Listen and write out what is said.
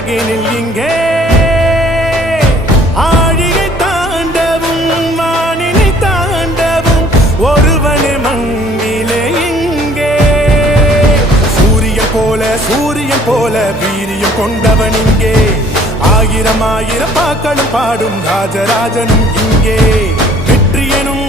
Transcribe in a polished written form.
உலகினில் இங்கே ஆழியை தாண்டவும் வானினை தாண்டவும் ஒருவனே மண்ணிலே இங்கே சூரியன் போல வீரியம் கொண்டவன் இங்கே ஆயிரம் ஆயிரம் பாக்களும் பாடும் ராஜராஜனும் இங்கே வெற்றி எனும்